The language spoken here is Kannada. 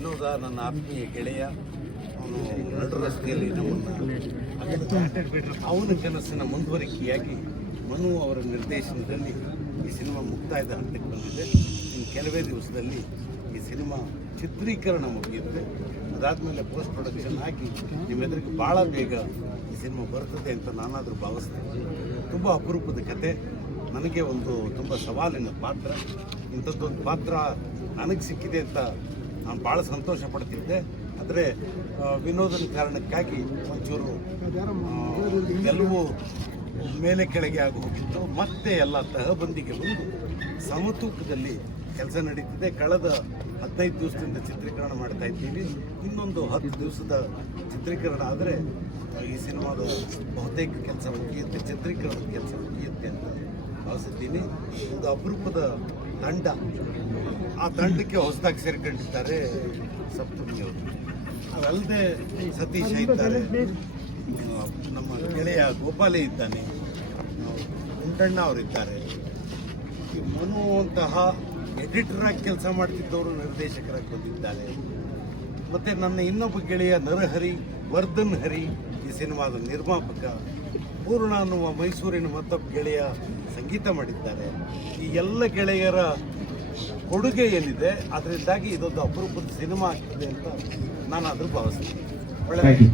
ವಿನೋದ ನನ್ನ ಆತ್ಮೀಯ ಗೆಳೆಯ. ಅವನು ನಡು ರಸ್ತೆಯಲ್ಲಿ ಅವನ ಕನಸಿನ ಮುಂದುವರಿಕೆಯಾಗಿ ಮನು ಅವರ ನಿರ್ದೇಶನದಲ್ಲಿ ಈ ಸಿನಿಮಾ ಮುಕ್ತಾಯದ ಹಂತಕ್ಕೆ ಬಂದಿದೆ. ಇನ್ನು ಕೆಲವೇ ದಿವಸದಲ್ಲಿ ಈ ಸಿನಿಮಾ ಚಿತ್ರೀಕರಣ ಮುಗಿಯುತ್ತೆ. ಅದಾದಮೇಲೆ ಪೋಸ್ಟ್ ಪ್ರೊಡಕ್ಷನ್ ಆಗಿ ನಿಮ್ಮೆದುರಿಗೆ ಭಾಳ ಬೇಗ ಈ ಸಿನಿಮಾ ಬರ್ತದೆ ಅಂತ ನಾನಾದರೂ ಭಾವಿಸ್ತೇನೆ. ತುಂಬ ಅಪರೂಪದ ಕತೆ, ನನಗೆ ಒಂದು ತುಂಬ ಸವಾಲಿನ ಪಾತ್ರ. ಇಂಥದ್ದೊಂದು ಪಾತ್ರ ನನಗೆ ಸಿಕ್ಕಿದೆ ಅಂತ ನಾನು ಭಾಳ ಸಂತೋಷ ಪಡ್ತಿದ್ದೆ. ಆದರೆ ವಿನೋದನ ಕಾರಣಕ್ಕಾಗಿ ಒಂಚೂರು ಗೆಲುವು ಮೇಲೆ ಕೆಳಗೆ ಆಗಿ ಹೋಗಿತ್ತು. ಮತ್ತೆ ಎಲ್ಲ ತಹಬಂದಿಗೆ ಬಂದು ಸಮತೂಕದಲ್ಲಿ ಕೆಲಸ ನಡೀತಿದೆ. ಕಳೆದ 15 ದಿವಸದಿಂದ ಚಿತ್ರೀಕರಣ ಮಾಡ್ತಾ ಇದ್ದೀವಿ. ಇನ್ನೊಂದು 10 ದಿವಸದ ಚಿತ್ರೀಕರಣ ಆದರೆ ಈ ಸಿನಿಮಾದ ಬಹುತೇಕ ಕೆಲಸ ಮುಗಿಯುತ್ತೆ, ಚಿತ್ರೀಕರಣದ ಕೆಲಸ ಮುಗಿಯುತ್ತೆ ಅಂತ ಭಾವಿಸಿದ್ದೀನಿ. ಒಂದು ಅಪರೂಪದ ತಂಡ, ಆ ತಂಡಕ್ಕೆ ಹೊಸದಾಗಿ ಸೇರ್ಕೊಂಡಿದ್ದಾರೆ ಸಪ್ತಮಿಯವರು. ಅದಲ್ಲದೆ ಸತೀಶ ಇದ್ದಾರೆ, ನಮ್ಮ ಗೆಳೆಯ ಗೋಪಾಲೆ ಇದ್ದಾನೆ, ಗುಂಡಣ್ಣ ಅವರಿದ್ದಾರೆ. ಈ ಮನು ಅಂತಹ ಎಡಿಟರಾಗಿ ಕೆಲಸ ಮಾಡ್ತಿದ್ದವರು ನಿರ್ದೇಶಕರಾಗಿ ಬಂದಿದ್ದಾರೆ. ಮತ್ತು ನನ್ನ ಇನ್ನೊಬ್ಬ ಗೆಳೆಯ ನರಹರಿ, ವರ್ಧನ್ ಹರಿ ಈ ಸಿನಿಮಾದ ನಿರ್ಮಾಪಕ. ಪೂರ್ಣ ಅನ್ನುವ ಮೈಸೂರಿನ ಮತ್ತೊಬ್ಬ ಗೆಳೆಯ ಸಂಗೀತ ಮಾಡಿದ್ದಾರೆ. ಈ ಎಲ್ಲ ಗೆಳೆಯರ ಕೊಡುಗೆ ಏನಿದೆ, ಅದರಿಂದಾಗಿ ಇದೊಂದು ಅಪರೂಪದ ಸಿನಿಮಾ ಆಗ್ತದೆ ಅಂತ ನಾನು ಅದ್ರ ಭಾವಿಸ್ತೀನಿ. ಒಳ್ಳೆಯದು.